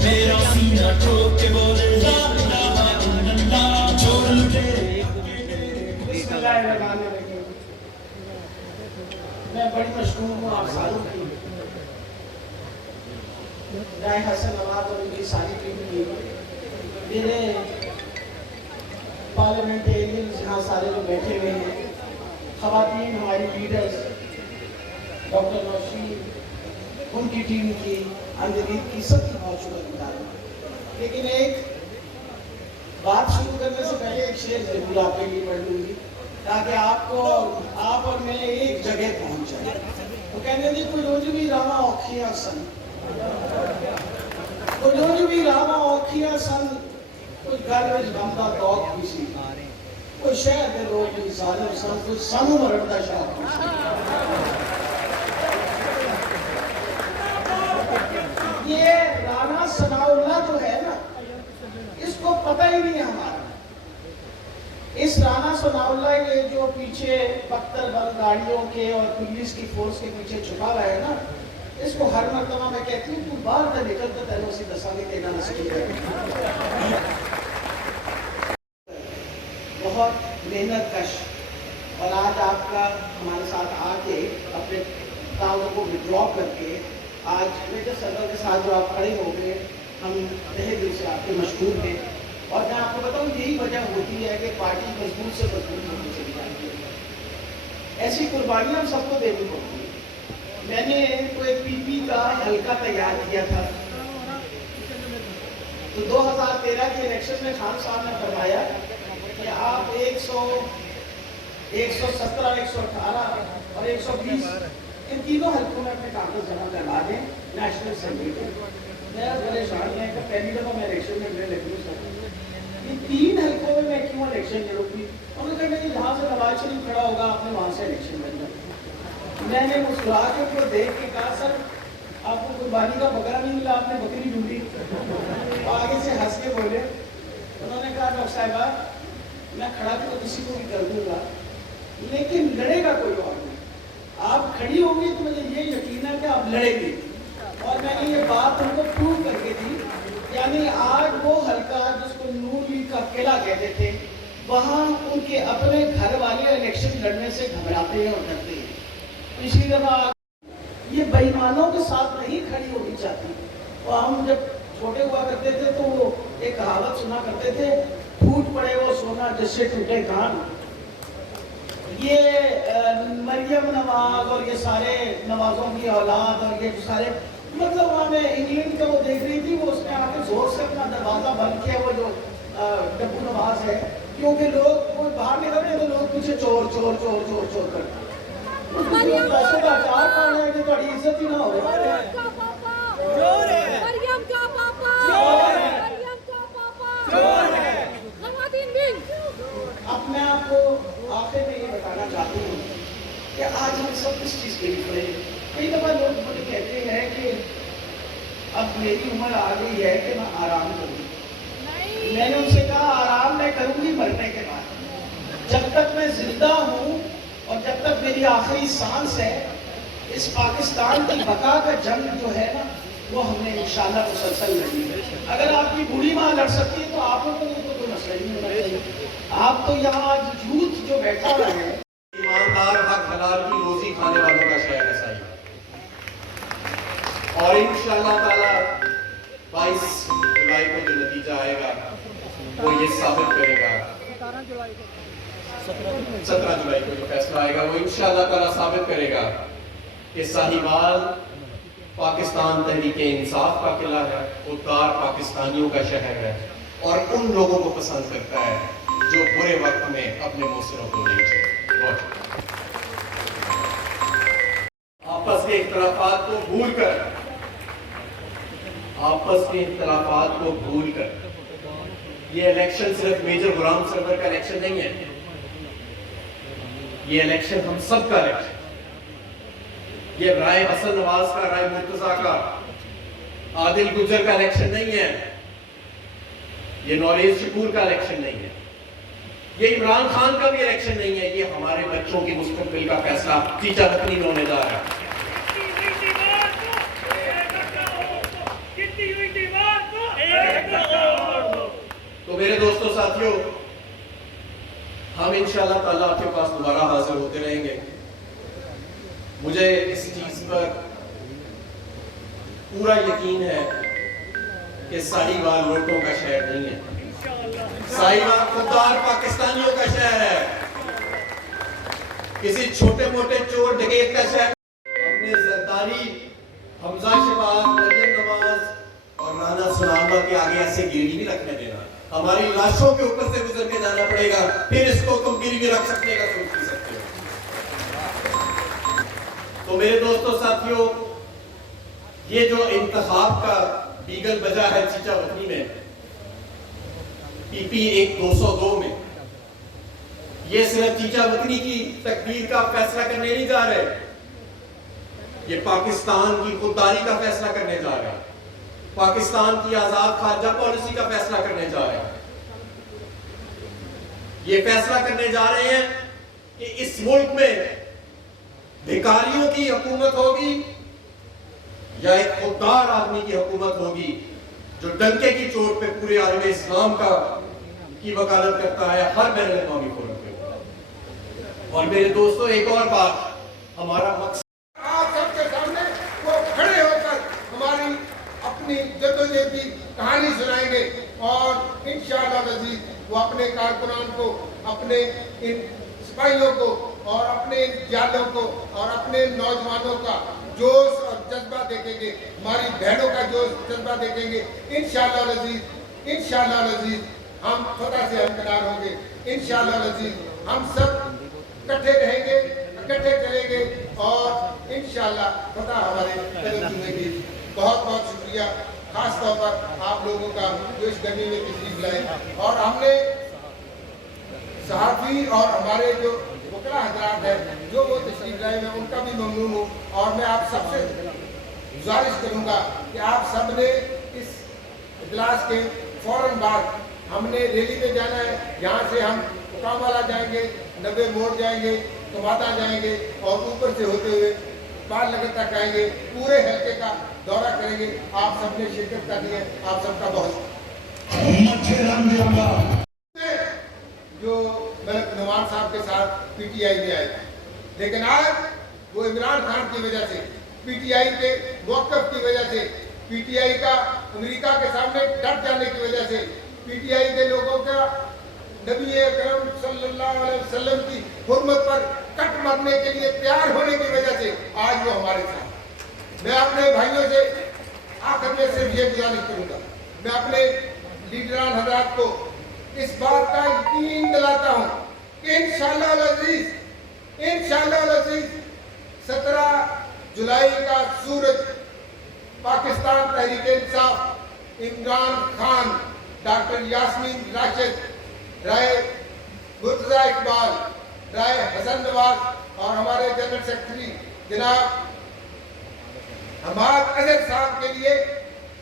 मेरा सीना ठोक के बोले ला इलाहा इल्लल्लाह छोड़ लुटे। मैं बड़ी मशहूर हूँ आप सालों की। राय हसन नवाज और उनकी सारी टीम की मेरे पार्लियामेंटेरियंस यहाँ सारे जो बैठे हुए हैं, खवातीन हमारी लीडर्स, डॉक्टर नौशीन, उनकी टीम की, अंजलीत की, सबकी बहुत शुक्रगुजार हूँ। लेकिन एक बात शुरू करने से पहले एक शेर जरूर आपके लिए पढ़ लूंगी ताकि आपको आप और मैं एक जगह पहुंच जाए। तो कहने दी कोई रोज भी रामा औखिया सन, कोई रोज भी रामा औखिया सन, कोई घर में गमदा दौक भी सी, कोई शहर के लोग भी जालिम सन, कोई सानू मरण का शौक भी सी। ये राणा सनाउल्लाह जो है ना, इसको पता ही नहीं है हमारा। इस राणा सनाउल्लाह के जो पीछे बख्तरबंद गाड़ियों के और पुलिस की फोर्स के पीछे छुपा हुआ है ना, इसको हर मर्तबा मैं कहती हूँ तू बाहर का निकल तो तेनों से दसांगे तेना नसीब है। बहुत मेहनत कश, और आज आपका हमारे साथ आके अपने कामों को विड्रॉ करके आज मेजर सदर के साथ जो आप खड़े हो गए, हम तहे दिल से आपके मशहूर हैं। और मैं आपको बताऊं यही वजह होती है कि पार्टी मजबूत से मजबूत होती चली जाती है। ऐसी कुर्बानियां हम सबको देनी पड़ती है। मैंने तो एक पीपी का हल्का तैयार किया था, तो 2013 के इलेक्शन में खान साहब ने फरमाया कि आप 117, 118 और 120 इन तीनों हल्कों में अपने कागज जमा करवा दें नेशनल असेंबली को। मैं परेशान है कि पहली दफा मैं इलेक्शन में लगी हूँ सर, ये 3 हल्कों में मैं क्यों इलेक्शन लड़ूंगी? उन्होंने कहा नहीं, जहाँ से नवाज शरीफ खड़ा होगा आपने वहाँ से इलेक्शन लड़ना। मैंने मुस्कुरा के उनको देख के कहा सर आपको कुर्बानी का बकरा नहीं मिला, आपने बकरी ढूंढी। और आगे से हंस के बोले, उन्होंने कहा डॉक्टर साहिबा मैं खड़ा तो किसी को भी कर दूंगा, लेकिन लड़ेगा कोई और नहीं। आप खड़ी होंगी तो मुझे ये यकीन है कि आप लड़ेंगे। और मैंने ये बात उनको प्रूव करके दी। यानी आज वो हल्का जिसको नूर लीग का किला कहते थे, वहाँ उनके अपने घर वाले इलेक्शन लड़ने से घबराते हैं और डरते हैं। पिछली दफा ये बेईमानों के साथ नहीं खड़ी होनी चाहती। और हम जब छोटे हुआ करते थे तो वो एक कहावत सुना करते थे, फूट पड़े वो सोना जिससे टूटे कान। ये मरियम नवाज और ये सारे नवाजों की औलाद और ये सारे, मतलब वहाँ मैं इंग्लैंड का वो देख रही थी, वो उसने आके जोर से अपना दरवाजा बंद किया, वो जो डब्बू नवाज है, क्योंकि लोग वो बाहर निकल रहे तो लोग पीछे चोर चोर चोर चोर चोर करते। पैसे का अचार पड़ रहा है कि थोड़ी इज्जत ही ना हो। अब मैं आपको आखिर में ये बताना चाहती हूँ कि आज हम सब किस चीज़ के लिए खड़े हैं। कई दफा लोग मुझे कहते हैं कि अब मेरी उम्र आ गई है कि मैं आराम करूँ। मैंने उनसे कहा आराम मैं करूँगी मरने के बाद। जब तक मैं जिंदा हूँ और जब तक मेरी आखिरी सांस है, इस पाकिस्तान की बका का जंग जो है ना, वो हमने इंशाल्लाह मुसलसल लड़ी है। अगर आपकी बूढ़ी माँ लड़ सकती है तो आप लोगों को तो कोई मसला ही नहीं होना चाहिए। आप तो यहाँ आज यूथ जो बैठा हुआ है, ईमानदार हक हलाल की रोजी खाने वालों का शहर है सही। और इंशाअल्लाह ताला 22 जुलाई को जो नतीजा आएगा वो ये साबित करेगा, 17 जुलाई को जो फैसला आएगा वो इंशाअल्लाह ताला साबित करेगा कि साहिवाल पाकिस्तान तहरीके इंसाफ का किला है, खुददार पाकिस्तानियों का शहर है और उन लोगों को पसंद करता है जो बुरे वक्त में अपने मुसरों को नहीं छोड़ते। आपस के इख्तलाफात को भूल कर, आपस के इख्तलाफात को भूल कर, ये इलेक्शन सिर्फ मेजर गुलाम सरवर का इलेक्शन नहीं है, ये इलेक्शन हम सब का इलेक्शन। ये राय हसन नवाज का, राय मुर्तजा का, आदिल गुजर का इलेक्शन नहीं है, ये नौरेज शकूर का इलेक्शन नहीं है, ये इमरान खान का भी इलेक्शन नहीं है, ये हमारे बच्चों की मुस्तकबिल का फैसला चीचा वतनी में होने जा रहा है। तो मेरे दोस्तों साथियों, हम इंशाअल्लाह ताला आपके पास दोबारा हाजिर होते रहेंगे। मुझे इस चीज पर पूरा यकीन है कि साहिवाल लोटों का शहर नहीं है, साहिवाल खुददार पाकिस्तानियों का शहर है, किसी छोटे मोटे चोर डकैत का शहर। हमने जरदारी, हमजा शबाब, मरियम नवाज और राना सुलामा के आगे ऐसे गिरवी नहीं रखने देना। हमारी लाशों के ऊपर से गुजर के जाना पड़ेगा, फिर इसको तुम गिरवी रख सकने का सोच नहीं सकते हो। तो मेरे दोस्तों साथियों, ये जो इंतखाब का बीगल बजा है चीचा वतनी में, पीपी 202 में, ये सिर्फ चीचा वतनी की तकदीर का फैसला करने नहीं जा रहे, ये पाकिस्तान की खुददारी का फैसला करने जा रहे हैं, पाकिस्तान की आजाद खारजा पॉलिसी का फैसला करने जा रहे हैं। ये फैसला करने जा रहे हैं कि इस मुल्क में भिखारियों की हुकूमत होगी या एक खुददार आदमी की हुकूमत होगी जो डंके की चोट पे पूरे आलम इस्लाम का की वकालत करता है हर बैनुल अक़वामी फोरम पे। और मेरे दोस्तों, एक और बात, हमारा मकसद आप सबके सामने वो खड़े होकर हमारी अपनी जद्दोजहद की कहानी सुनाएंगे और इंशाअल्लाह अज़ीज़ वो अपने कारकुनान को, अपने इन सिपाहियों को और अपने जालों को और अपने नौजवानों का जोश और जज्बा देखेंगे, हमारी बहनों का जोश जज्बा देखेंगे। इंशाअल्लाह अज़ीज़, इंशाअल्लाह अज़ीज़ हम फतह से हमकिनार होंगे। इंशाअल्लाह अज़ीज़ हम सब इकट्ठे रहेंगे, इकट्ठे चलेंगे और इंशाअल्लाह फतह हमारे कदम चूमेगी। बहुत बहुत शुक्रिया, खास तौर पर आप लोगों का जो इस गर्मी में तशरीफ लाए। और हमने सहाफ़ी और हमारे जो वकला हजरात हैं जो वो तशरीफ लाए, मैं उनका भी ममनून हूँ। और मैं आप सबसे गुजारिश करूँगा कि आप सब ने इस इजलास के फ़ौरन बाद हमने रैली में जाना है। यहाँ से हम हुकामवाला जाएंगे, 90 मोड़ जाएंगे, कमाता जाएंगे और ऊपर से होते हुए पाल नगर तक आएंगे, पूरे हल्के का दौरा करेंगे। आप सबने शिरकत करनी है, आप सबका बहुत जो मलिक नवाज साहब के साथ पीटीआई में आए, लेकिन आज वो इमरान खान की वजह से, पीटीआई के मौक़िफ़ की वजह से, पीटीआई का अमेरिका के सामने डट जाने की वजह से, पीटीआई के लोगों का नबी अकरम सल्लल्लाहु अलैहि वसल्लम की हुर्मत पर कट मरने के लिए तैयार होने की वजह से आज वो हमारे साथ। मैं अपने भाइयों से आखिर में सिर्फ ये गुजारिश करूंगा, मैं अपने लीडरान हज़रात को इस बात का यकीन दिलाता हूँ कि इंशाअल्लाह अज़ीज़, इंशाअल्लाह अज़ीज़ 17 जुलाई का सूरज पाकिस्तान तहरीक इंसाफ, इमरान खान, डॉक्टर यास्मीन राशिद, राय मुर्तज़ा इकबाल, राय हसन नवाज और हमारे जनरल सेक्रेटरी जनाब हमाद अजहर साहब के लिए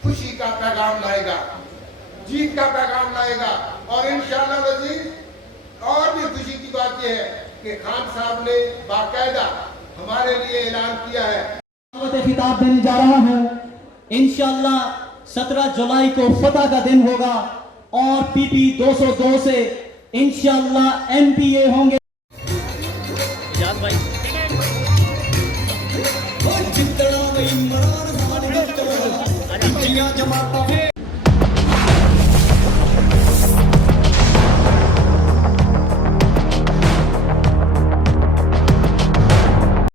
खुशी का पैगाम लाएगा, जीत का पैगाम लाएगा। और इंशाअल्लाह अज़ीज़ और भी खुशी की बात यह है कि खान साहब ने बाकायदा हमारे लिए ऐलान किया है। खिताब देने जा रहा हूँ। इंशाअल्लाह 17 जुलाई को फतह का दिन होगा और पीपी 202 से इंशाअल्लाह एमपीए होंगे। जितना इमरान खान